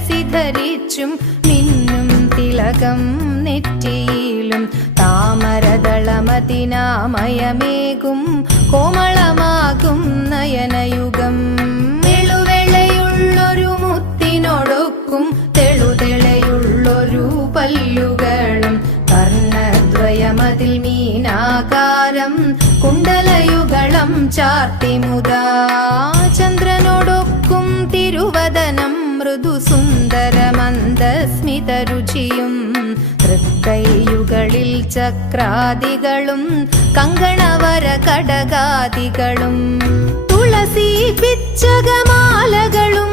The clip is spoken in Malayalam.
തുളസി ധരിച്ചും മിന്നും തിലകം നെറ്റിയിലും താമരദളമതിനാമയമേകും കോമളമാകും നയനയുഗം വെളുവെളയുള്ളൊരു മുത്തിനൊടുക്കും തെളുതെളയുള്ളൊരു പല്ലുകളും കർണദ്വയമതിൽ മീനാകാരം കുണ്ടലയുഗളം ചാർത്തിമുദാ ചന്ദ്രനോടൊക്കും തിരുവദനം മൃദു സുന്ദരമന്ദസ്മിതരുചിയും തൃക്കൈയുകളിൽ ചക്രാദികളും കങ്കണവര കടകാദികളും തുളസി പിച്ചകമാലകളും